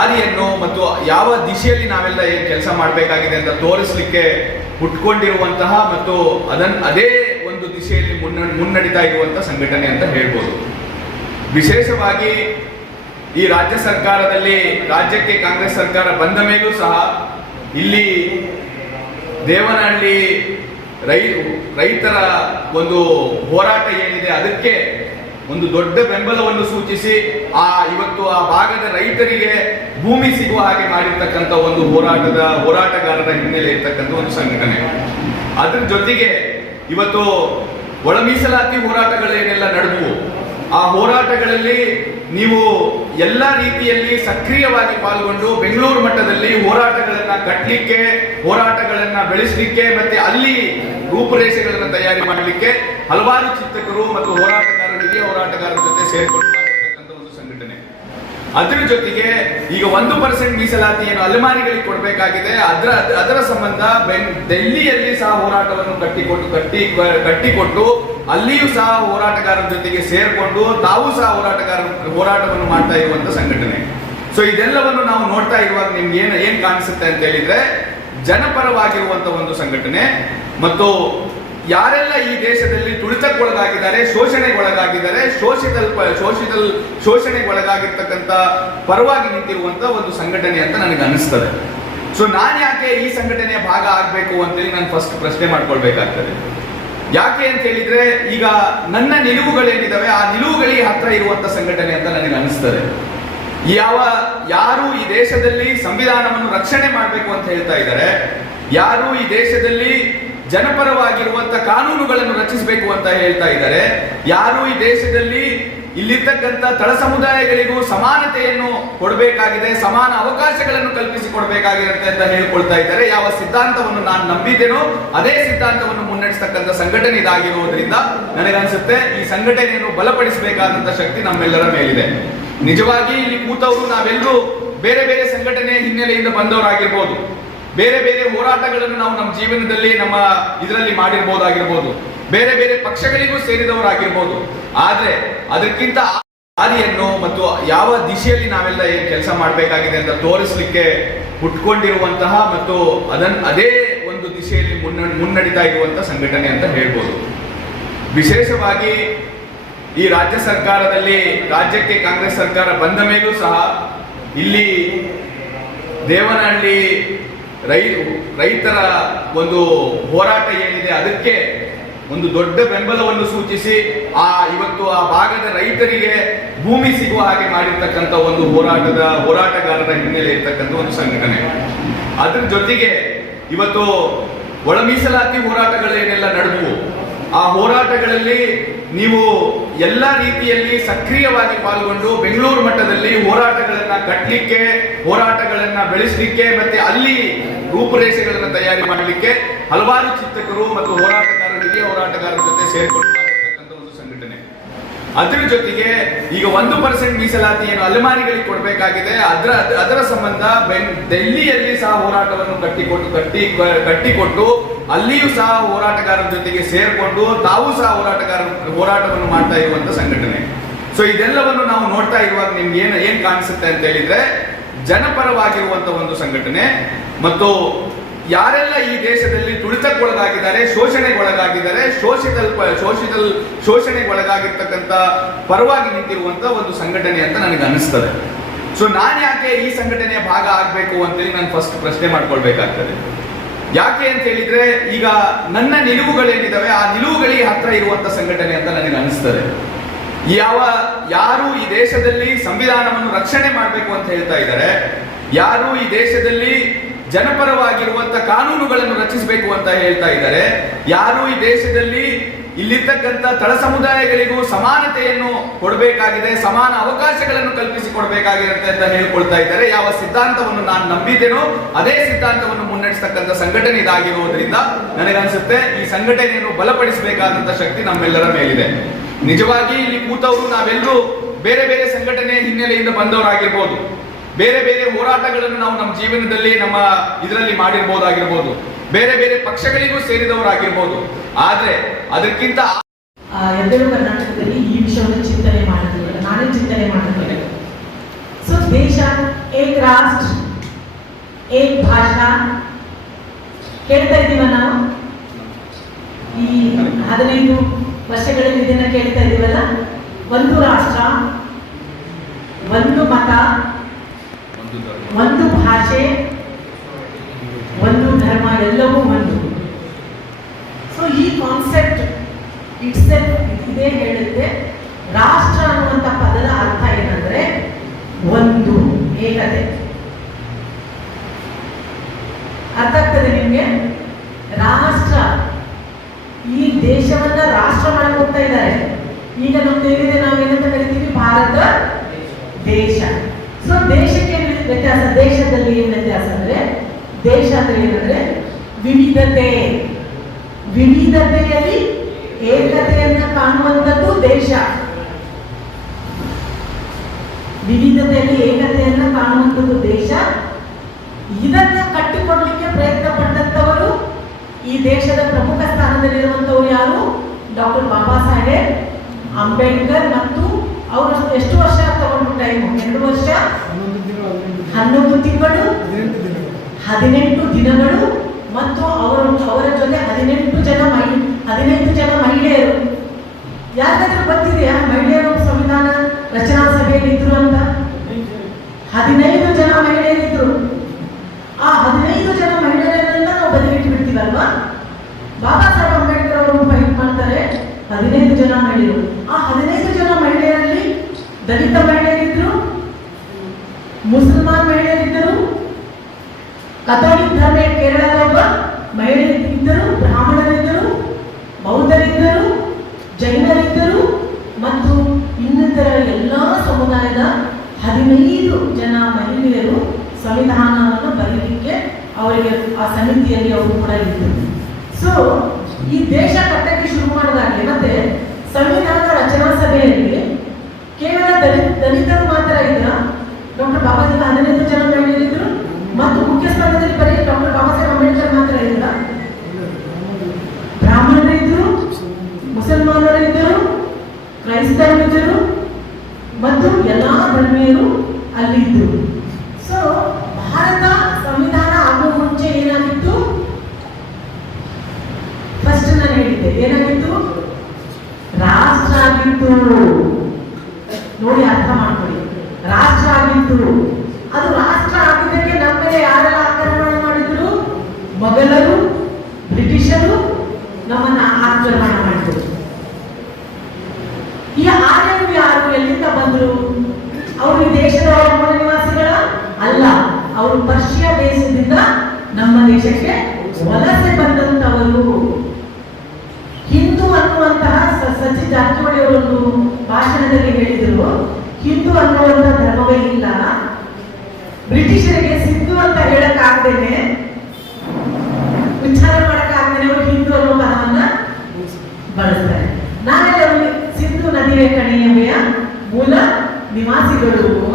ದಾರಿಯನ್ನು ಮತ್ತು ಯಾವ ದಿಶೆಯಲ್ಲಿ ನಾವೆಲ್ಲ ಏನು ಕೆಲಸ ಮಾಡಬೇಕಾಗಿದೆ ಅಂತ ತೋರಿಸಲಿಕ್ಕೆ ಹುಟ್ಕೊಂಡಿರುವಂತಹ ಮತ್ತು ಅದನ್ ಅದೇ ಒಂದು ದಿಶೆಯಲ್ಲಿ ಮುನ್ನ ಮುನ್ನಡೀತಾ ಇರುವಂತ ಸಂಘಟನೆ ಅಂತ ಹೇಳ್ಬೋದು. ವಿಶೇಷವಾಗಿ ಈ ರಾಜ್ಯ ಸರ್ಕಾರದಲ್ಲಿ ರಾಜ್ಯಕ್ಕೆ ಕಾಂಗ್ರೆಸ್ ಸರ್ಕಾರ ಬಂದ ಮೇಲೂ ಸಹ ಇಲ್ಲಿ ದೇವನಹಳ್ಳಿ ರೈ ರೈತರ ಒಂದು ಹೋರಾಟ ಏನಿದೆ ಅದಕ್ಕೆ ಒಂದು ದೊಡ್ಡ ಬೆಂಬಲವನ್ನು ಸೂಚಿಸಿ ಆ ಇವತ್ತು ಆ ಭಾಗದ ರೈತರಿಗೆ ಭೂಮಿ ಸಿಗುವ ಹಾಗೆ ಮಾಡಿರ್ತಕ್ಕಂಥ ಒಂದು ಹೋರಾಟದ ಹೋರಾಟಗಾರರ ಹಿನ್ನೆಲೆ ಇರ್ತಕ್ಕಂಥ ಒಂದು ಸಂಘಟನೆ. ಅದ್ರ ಜೊತೆಗೆ ಇವತ್ತು ಒಳ ಮೀಸಲಾತಿ ಹೋರಾಟಗಳೇನೆಲ್ಲ ನಡೆದವು. ಆ ಹೋರಾಟಗಳಲ್ಲಿ ನೀವು ಎಲ್ಲ ರೀತಿಯಲ್ಲಿ ಸಕ್ರಿಯವಾಗಿ ಪಾಲ್ಗೊಂಡು ಬೆಂಗಳೂರು ಮಟ್ಟದಲ್ಲಿ ಹೋರಾಟಗಳನ್ನ ಕಟ್ಟಲಿಕ್ಕೆ ಹೋರಾಟಗಳನ್ನ ಬೆಳೆಸಲಿಕ್ಕೆ ಮತ್ತೆ ಅಲ್ಲಿ ರೂಪುರೇಷೆಗಳನ್ನು ತಯಾರಿ ಮಾಡಲಿಕ್ಕೆ ಹಲವಾರು ಚಿಂತಕರು ಮತ್ತು ಹೋರಾಟಗಾರರು ಹಿರಿಯ ಹೋರಾಟಗಾರರ ಜೊತೆ ಸೇರ್ಕೊಂಡು ಒಂದು ಸಂಘಟನೆ. ಅದರ ಜೊತೆಗೆ ಈಗ ಒಂದು ಪರ್ಸೆಂಟ್ ಏನು ಅಲೆಮಾರಿಗಳಿಗೆ ಕೊಡಬೇಕಾಗಿದೆ. ಅದರ ಅದರ ಸಂಬಂಧ ಡೆಲ್ಲಿಯಲ್ಲಿ ಸಹ ಹೋರಾಟವನ್ನು ಕಟ್ಟಿಕೊಟ್ಟು, ಕಟ್ಟಿ, ಕಟ್ಟಿಕೊಟ್ಟು ಅಲ್ಲಿಯೂ ಸಹ ಹೋರಾಟಗಾರರ ಜೊತೆಗೆ ಸೇರಿಕೊಂಡು ತಾವು ಸಹ ಹೋರಾಟಗಾರ, ಹೋರಾಟವನ್ನು ಮಾಡ್ತಾ ಇರುವಂತ ಸಂಘಟನೆ. ಸೊ ಇದೆಲ್ಲವನ್ನು ನಾವು ನೋಡ್ತಾ ಇರುವಾಗ ನಿಮ್ಗೆ ಏನ್ ಏನ್ ಕಾಣಿಸುತ್ತೆ ಅಂತ ಹೇಳಿದ್ರೆ, ಜನಪರವಾಗಿರುವಂತ ಒಂದು ಸಂಘಟನೆ ಮತ್ತು ಯಾರೆಲ್ಲ ಈ ದೇಶದಲ್ಲಿ ತುಳಿತಕ್ಕೊಳಗಾಗಿದ್ದಾರೆ, ಶೋಷಣೆಗೊಳಗಾಗಿದ್ದಾರೆ ಶೋಷಿತ ಶೋಷಿತ ಶೋಷಣೆಗೊಳಗಾಗಿರ್ತಕ್ಕಂಥ ಪರವಾಗಿ ನಿಂತಿರುವಂತ ಒಂದು ಸಂಘಟನೆ ಅಂತ ನನಗೆ ಅನಿಸ್ತದೆ ಸೊ ನಾನು ಯಾಕೆ ಈ ಸಂಘಟನೆಯ ಭಾಗ ಆಗಬೇಕು ಅಂತೇಳಿ ನಾನು ಫಸ್ಟ್ ಪ್ರಶ್ನೆ ಮಾಡ್ಕೊಳ್ಬೇಕಾಗ್ತದೆ. ಯಾಕೆ ಅಂತ ಹೇಳಿದ್ರೆ, ಈಗ ನನ್ನ ನಿಲುವುಗಳೇನಿದಾವೆ, ಆ ನಿಲುವುಗಳಿಗೆ ಹತ್ರ ಇರುವಂತ ಸಂಘಟನೆ ಅಂತ ನನಗೆ ಅನಿಸ್ತದೆ ಯಾವ, ಯಾರು ಈ ದೇಶದಲ್ಲಿ ಸಂವಿಧಾನವನ್ನು ರಕ್ಷಣೆ ಮಾಡಬೇಕು ಅಂತ ಹೇಳ್ತಾ ಇದ್ದಾರೆ, ಯಾರು ಈ ದೇಶದಲ್ಲಿ ಜನಪರವಾಗಿರುವಂತ ಕಾನೂನುಗಳನ್ನು ರಚಿಸಬೇಕು ಅಂತ ಹೇಳ್ತಾ ಇದ್ದಾರೆ. ಯಾರು ಈ ದೇಶದಲ್ಲಿ ಇಲ್ಲಿರ್ತಕ್ಕಂಥ ತಳ ಸಮುದಾಯಗಳಿಗೂ ಸಮಾನತೆಯನ್ನು ಕೊಡಬೇಕಾಗಿದೆ, ಸಮಾನ ಅವಕಾಶಗಳನ್ನು ಕಲ್ಪಿಸಿ ಕೊಡಬೇಕಾಗಿದೆ ಅಂತ ಹೇಳ್ಕೊಳ್ತಾ ಇದ್ದಾರೆ. ಯಾವ ಸಿದ್ಧಾಂತವನ್ನು ನಾನು ನಂಬಿದ್ದೇನೋ ಅದೇ ಸಿದ್ಧಾಂತವನ್ನು ಮುನ್ನಡೆಸತಕ್ಕಂಥ ಸಂಘಟನೆ ಇದಾಗಿರುವುದರಿಂದ ನನಗನ್ಸುತ್ತೆ ಈ ಸಂಘಟನೆಯನ್ನು ಬಲಪಡಿಸಬೇಕಾದಂತ ಶಕ್ತಿ ನಮ್ಮೆಲ್ಲರ ಮೇಲಿದೆ. ನಿಜವಾಗಿ ಇಲ್ಲಿ ಕೂತವರು ನಾವೆಲ್ಲರೂ ಬೇರೆ ಬೇರೆ ಸಂಘಟನೆ ಹಿನ್ನೆಲೆಯಿಂದ ಬಂದವರಾಗಿರ್ಬೋದು. ಬೇರೆ ಬೇರೆ ಹೋರಾಟಗಳನ್ನು ನಾವು ನಮ್ಮ ಜೀವನದಲ್ಲಿ ನಮ್ಮ ಇದರಲ್ಲಿ ಮಾಡಿರ್ಬೋದಾಗಿರ್ಬೋದು. ಬೇರೆ ಬೇರೆ ಪಕ್ಷಗಳಿಗೂ ಸೇರಿದವರಾಗಿರ್ಬೋದು. ಆದ್ರೆ ಅದಕ್ಕಿಂತ ದಾರಿಯನ್ನು ಮತ್ತು ಯಾವ ದಿಶೆಯಲ್ಲಿ ನಾವೆಲ್ಲ ಏನು ಕೆಲಸ ಮಾಡಬೇಕಾಗಿದೆ ಅಂತ ತೋರಿಸಲಿಕ್ಕೆ ಹುಟ್ಕೊಂಡಿರುವಂತಹ ಮತ್ತು ಅದನ್ ಅದೇ ಒಂದು ದಿಶೆಯಲ್ಲಿ ಮುನ್ನ ಮುನ್ನಡಿತಾ ಇರುವಂತ ಸಂಘಟನೆ ಅಂತ ಹೇಳ್ಬೋದು. ವಿಶೇಷವಾಗಿ ಈ ರಾಜ್ಯ ಸರ್ಕಾರದಲ್ಲಿ ರಾಜ್ಯಕ್ಕೆ ಕಾಂಗ್ರೆಸ್ ಸರ್ಕಾರ ಬಂದ ಮೇಲೂ ಸಹ ಇಲ್ಲಿ ದೇವನಹಳ್ಳಿ ರೈ ರೈತರ ಒಂದು ಹೋರಾಟ ಏನಿದೆ ಅದಕ್ಕೆ ಒಂದು ದೊಡ್ಡ ಬೆಂಬಲವನ್ನು ಸೂಚಿಸಿ ಆ ಇವತ್ತು ಆ ಭಾಗದ ರೈತರಿಗೆ ಭೂಮಿ ಸಿಗುವ ಹಾಗೆ ಮಾಡಿರ್ತಕ್ಕಂಥ ಒಂದು ಹೋರಾಟದ ಹೋರಾಟಗಾರರ ಹಿನ್ನೆಲೆ ಇರ್ತಕ್ಕಂಥ ಒಂದು ಸಂಘಟನೆ. ಅದ್ರ ಜೊತೆಗೆ ಇವತ್ತು ಒಳ ಮೀಸಲಾತಿ ಹೋರಾಟಗಳೇನೆಲ್ಲ ನಡೆದವು. ಆ ಹೋರಾಟಗಳಲ್ಲಿ ನೀವು ಎಲ್ಲ ರೀತಿಯಲ್ಲಿ ಸಕ್ರಿಯವಾಗಿ ಪಾಲ್ಗೊಂಡು ಬೆಂಗಳೂರು ಮಟ್ಟದಲ್ಲಿ ಹೋರಾಟಗಳನ್ನ ಕಟ್ಟಲಿಕ್ಕೆ ಹೋರಾಟಗಳನ್ನ ಬೆಳೆಸಲಿಕ್ಕೆ ಮತ್ತೆ ಅಲ್ಲಿ ರೂಪುರೇಷೆಗಳನ್ನ ತಯಾರಿ ಮಾಡಲಿಕ್ಕೆ ಹಲವಾರು ಚಿಂತಕರು ಮತ್ತು ಹೋರಾಟಗಾರರಿಗೆ ಹೋರಾಟಗಾರರ ಜೊತೆ ಸೇರ್ಕೊಂಡು ಒಂದು ಸಂಘಟನೆ. ಅದರ ಜೊತೆಗೆ ಈಗ ಒಂದು ಪರ್ಸೆಂಟ್ ಮೀಸಲಾತಿಯನ್ನು ಅಲೆಮಾರಿಗಳಿಗೆ ಕೊಡಬೇಕಾಗಿದೆ. ಅದರ ಅದರ ಸಂಬಂಧ ಡೆಲ್ಲಿಯಲ್ಲಿ ಸಹ ಹೋರಾಟವನ್ನು ಕಟ್ಟಿಕೊಟ್ಟು, ಕಟ್ಟಿ ಕಟ್ಟಿಕೊಟ್ಟು ಅಲ್ಲಿಯೂ ಸಹ ಹೋರಾಟಗಾರರ ಜೊತೆಗೆ ಸೇರಿಕೊಂಡು ತಾವು ಸಹ ಹೋರಾಟಗಾರ, ಹೋರಾಟವನ್ನು ಮಾಡ್ತಾ ಇರುವಂತ ಸಂಘಟನೆ. ಸೊ ಇದೆಲ್ಲವನ್ನು ನಾವು ನೋಡ್ತಾ ಇರುವಾಗ ನಿಮ್ಗೆ ಏನು, ಏನ್ ಕಾಣಿಸುತ್ತೆ ಅಂತ ಹೇಳಿದ್ರೆ ಜನಪರವಾಗಿರುವಂತ ಒಂದು ಸಂಘಟನೆ. ಮತ್ತು ಯಾರೆಲ್ಲ ಈ ದೇಶದಲ್ಲಿ ತುಳಿತಕ್ಕೊಳಗಾಗಿದ್ದಾರೆ, ಶೋಷಣೆಗೊಳಗಾಗಿದ್ದಾರೆ ಶೋಷಿತಲ್ ಶೋಷಿತ ಶೋಷಣೆಗೊಳಗಾಗಿರ್ತಕ್ಕಂಥ ಪರವಾಗಿ ನಿಂತಿರುವಂತ ಒಂದು ಸಂಘಟನೆ ಅಂತ ನನಗೆ ಅನಿಸ್ತದೆ ಸೊ ನಾನು ಯಾಕೆ ಈ ಸಂಘಟನೆಯ ಭಾಗ ಆಗಬೇಕು ಅಂತೇಳಿ ನಾನು ಫಸ್ಟ್ ಪ್ರಶ್ನೆ ಮಾಡ್ಕೊಳ್ಬೇಕಾಗ್ತದೆ. ಯಾಕೆ ಅಂತ ಹೇಳಿದ್ರೆ, ಈಗ ನನ್ನ ನಿಲುವುಗಳೇನಿದಾವೆ, ಆ ನಿಲುವುಗಳಿಗೆ ಹತ್ರ ಇರುವಂತ ಸಂಘಟನೆ ಅಂತ ನನಗೆ ಅನಿಸ್ತದೆ ಯಾವ ಯಾರು ಈ ದೇಶದಲ್ಲಿ ಸಂವಿಧಾನವನ್ನು ರಕ್ಷಣೆ ಮಾಡಬೇಕು ಅಂತ ಹೇಳ್ತಾ ಇದ್ದಾರೆ, ಯಾರು ಈ ದೇಶದಲ್ಲಿ ಜನಪರವಾಗಿರುವಂತ ಕಾನೂನುಗಳನ್ನು ರಚಿಸಬೇಕು ಅಂತ ಹೇಳ್ತಾ ಇದ್ದಾರೆ, ಯಾರು ಈ ದೇಶದಲ್ಲಿ ಇಲ್ಲಿರ್ತಕ್ಕಂಥ ತಳ ಸಮುದಾಯಗಳಿಗೂ ಸಮಾನತೆಯನ್ನು ಕೊಡಬೇಕಾಗಿದೆ, ಸಮಾನ ಅವಕಾಶಗಳನ್ನು ಕಲ್ಪಿಸಿ ಕೊಡಬೇಕಾಗಿದೆ ಅಂತ ಹೇಳ್ಕೊಳ್ತಾ ಇದ್ದಾರೆ, ಯಾವ ಸಿದ್ಧಾಂತವನ್ನು ನಾನು ನಂಬಿದ್ದೇನೋ ಅದೇ ಸಿದ್ಧಾಂತವನ್ನು ಮುನ್ನಡೆಸತಕ್ಕಂಥ ಸಂಘಟನೆ ಇದಾಗಿರುವುದರಿಂದ ನನಗನ್ಸುತ್ತೆ ಈ ಸಂಘಟನೆಯನ್ನು ಬಲಪಡಿಸಬೇಕಾದಂತ ಶಕ್ತಿ ನಮ್ಮೆಲ್ಲರ ಮೇಲಿದೆ. ನಿಜವಾಗಿ ಇಲ್ಲಿ ಕೂತವರು ನಾವೆಲ್ಲರೂ ಬೇರೆ ಬೇರೆ ಸಂಘಟನೆ ಹಿನ್ನೆಲೆಯಿಂದ ಬಂದವರಾಗಿರ್ಬೋದು. ಬೇರೆ ಬೇರೆ ಹೋರಾಟಗಳನ್ನು ನಾವು ನಮ್ಮ ಜೀವನದಲ್ಲಿ ನಮ್ಮ ಇದರಲ್ಲಿ ಮಾಡಿರ್ಬೋದಾಗಿರ್ಬೋದು. ಬೇರೆ ಬೇರೆ ಪಕ್ಷಗಳಿಗೂ ಸೇರಿದವರಾಗಿರ್ಬೋದು. ಆದ್ರೆ ಅದಕ್ಕಿಂತ ಎಲ್ಲರೂ ಕರ್ನಾಟಕದಲ್ಲಿ ಈ ವಿಷಯವನ್ನು ಚಿಂತನೆ ಮಾಡಿದ್ವಿ ನಾನೇ ಚಿಂತನೆ ಮಾಡಿದ್ದೇನೆ. ಸೊ ದೇಶ, ಏಕ್ ರಾಷ್ಟ್ರ, ಏಕ್ ಭಾಷಾ. ಕೇಳ್ತಾ ಇದ್ದೀವ ನಾವು? ಈ ಹದಿನೈದು ವರ್ಷಗಳಲ್ಲಿ ಇದನ್ನ ಕೇಳ್ತಾ ಇದೀವಲ್ಲ? ಒಂದು ರಾಷ್ಟ್ರ ಒಂದು ಮತ ಒಂದು ಭಾಷೆ ಒಂದು ಧರ್ಮ ಎಲ್ಲವೂ ಒಂದು. ಸೊ ಈ ಕಾನ್ಸೆಪ್ಟ್ ಇಟ್ಸ್ ಇದೇ ಹೇಳುತ್ತೆ. ರಾಷ್ಟ್ರ ಅನ್ನುವಂಥ ಪದದ ಅರ್ಥ ಏನಂದ್ರೆ ಒಂದು ಏಕತೆ. ಅರ್ಥ ಆಗ್ತದೆ ನಿಮಗೆ? ರಾಷ್ಟ್ರ ಈ ದೇಶವನ್ನ ರಾಷ್ಟ್ರ ಮಾಡಕ್ ಹೋಗ್ತಾ ಇದ್ದಾರೆ. ಈಗ ನಮ್ದು ಏನಿದೆ ಏನಂತ ಕರಿತೀವಿ? ಭಾರತ ದೇಶ. ಸೊ ದೇಶಕ್ಕೆ ವ್ಯತ್ಯಾಸ? ದೇಶದಲ್ಲಿ ಏನ್ ವ್ಯತ್ಯಾಸ ಅಂದ್ರೆ, ದೇಶ ಅಂದ್ರೆ ಏನಂದ್ರೆ, ವಿವಿಧತೆ. ವಿವಿಧತೆಯಲ್ಲಿ ಏಕತೆಯನ್ನ ಕಾಣುವಂತದ್ದು ದೇಶ. ವಿವಿಧತೆಯಲ್ಲಿ ಏಕತೆಯನ್ನ ಕಾಣುವಂಥದ್ದು ದೇಶ. ಇದನ್ನ ಕಟ್ಟಿಕೊಡ್ಲಿಕ್ಕೆ ಪ್ರಯತ್ನ ಪಟ್ಟಂತವರು ಈ ದೇಶದ ಪ್ರಮುಖ ಸ್ಥಾನದಲ್ಲಿರುವಂತವರು ಯಾರು? ಡಾಕ್ಟರ್ ಬಾಬಾ ಸಾಹೇಬ್, ಅಂಬೇಡ್ಕರ್ ಮತ್ತು ಅವರು ಎಷ್ಟು ವರ್ಷ ತಗೊಂಡು ಟೈಮ್ ಎರಡು ವರ್ಷ? ಹನ್ನೊಂದು ತಿಂಗಳು, ಹದಿನೆಂಟು ದಿನಗಳು ಮತ್ತು ಅವರು ಅವರ ಜೊತೆ ಹದಿನೆಂಟು ಜನ ಮಹಿ, ಹದಿನೈದು ಜನ ಮಹಿಳೆಯರು. ಯಾರಿಗಾದ್ರೂ ಗೊತ್ತಿದೆಯಾ? ಮಹಿಳೆಯರು ಸಂವಿಧಾನ ರಚನಾ ಸಭೆಯಲ್ಲಿ ಇದ್ರು ಅಂತ? ಹದಿನೈದು ಜನ ಮಹಿಳೆಯರಿದ್ರು ಆ ಹದಿನೈದು ಜನ ಮಹಿಳೆಯರನ್ನೆಲ್ಲ ನಾವು ಬದಿಗಿಟ್ಟು ಬಿಡ್ತೀವಲ್ವಾ ಬಾಬಾ ಸಾಹೇಬ್ ಅಂಬೇಡ್ಕರ್ ಅವರು ಫೈಟ್ ಮಾಡ್ತಾರೆ ಹದಿನೈದು ಜನ ಮಹಿಳೆಯರು. ಆ ಹದಿನೈದು ಜನ ಮಹಿಳೆಯರಲ್ಲಿ ದಲಿತ ಮಹಿಳೆಯರಿದ್ದರು, ಮುಸಲ್ಮಾನ್ ಮಹಿಳೆಯರಿದ್ದರು, ಕಥೋಲಿಕ್ ಧರ್ಮ ಕೇರಳದ ಒಬ್ಬ ಮಹಿಳೆಯರಿದ್ದರು, ಬ್ರಾಹ್ಮಣರಿದ್ದರು, ಬೌದ್ಧರಿದ್ದರು, ಜೈನರಿದ್ದರು ಮತ್ತು ಇನ್ನಿತರ ಎಲ್ಲ ಸಮುದಾಯದ ಹದಿನೈದು ಜನ ಮಹಿಳೆಯರು ಸಂವಿಧಾನವನ್ನು ಬರೀಲಿಕ್ಕೆ ಅವರಿಗೆ ಆ ಸಮಿತಿಯಲ್ಲಿ ಅವರು ಕೂಡ ಇದ್ದರು. ಸೊ ಈ ದೇಶ ಕಟ್ಟಕ್ಕೆ ಶುರು ಮಾಡಿದಾಗಲೇ, ಮತ್ತೆ ಸಂವಿಧಾನ ರಚನಾ ಸಭೆಯಲ್ಲಿ ಕೇವಲ ದಲಿತ, ದಲಿತರು ಮಾತ್ರ ಇಲ್ಲ, ಡಾಕ್ಟರ್ ಬಾಬಾ ಸಾಹೇಬ್ ಹದಿನೈದು ಜನ ಹೇಳಿದ್ರು ಮತ್ತು ಮುಖ್ಯ ಸ್ಥಾನದಲ್ಲಿ ಬರೀ ಡಾಕ್ಟರ್ ಬಾಬಾ ಸಾಹೇಬ್ ಅಂಬೇಡ್ಕರ್ ಮಾತ್ರ ಇದ್ರ ಇದ್ದರು ಕ್ರೈಸ್ತರು ಇದ್ದರು ಮತ್ತು ಎಲ್ಲಾ ಧರ್ಮೀಯರು ಅಲ್ಲಿ ಇದ್ದರು ಸೊ ಭಾರತ ಸಂವಿಧಾನ ಆಗುವ ಮುಂಚೆ ಏನಾಗಿತ್ತು ಫಸ್ಟ್ ನಾನು ಹೇಳಿದ್ದೆ ಏನಾಗಿತ್ತು? ರಾಷ್ಟ್ರ ಆಗಿತ್ತು ನೋಡಿ ಅರ್ಥ ಮಾಡ್ಕೊಳ್ಳಿ. ರಾಷ್ಟ್ರ ಆಗಿತ್ತು ಅದು ರಾಷ್ಟ್ರ ಆಗಿದ್ದಕ್ಕೆ ನಮ್ಮ ಮೇಲೆ ಯಾರೆಲ್ಲ ಆಕ್ರಮಣ ಮಾಡಿದ್ರು? ಮೊಘಲರು, ಬ್ರಿಟಿಷರು ನಮ್ಮನ್ನ ಆಕ್ರಮಣ ಮಾಡಿದ್ರು. ಈ ಆರ್ಯರು ಯಾರು? ಎಲ್ಲಿಂದ ಬಂದ್ರು? ಅವರು ದೇಶದ ಮೂಲ ನಿವಾಸಿಗಳ ಅಲ್ಲ. ಅವರು ಪರ್ಷಿಯಾ ದೇಶದಿಂದ ನಮ್ಮ ದೇಶಕ್ಕೆ ಬಂದಂತವರು ಹಿಂದೂ ಅನ್ನುವಂತಹ ಸ- ಸಚಿ ಜಾರಕಿಹೊಳಿ ಅವರೊಂದು ಭಾಷಣದಲ್ಲಿ ಹೇಳಿದರು ಹಿಂದೂ ಅನ್ನುವಂಥ ಧರ್ಮವೇ ಇಲ್ಲ ಬ್ರಿಟಿಷರಿಗೆ ಸಿಂಧು ಅಂತ ಹೇಳಕ್ ಆಗ್ದೇನೆ ವಿಚಾರ ಮಾಡಕ್ ಮಾಡಕ್ಕಾಗ್ದೇನೆ ಅವರು ಹಿಂದೂ ಅನ್ನೋ ಪದವನ್ನ ಬಳಸ್ತಾರೆ. ನಾವೆಲ್ಲರೂ ಸಿಂಧು ನದಿಯ ಕಣಿಯಮೆಯ ಮೂಲ ನಿವಾಸಿಗಳು.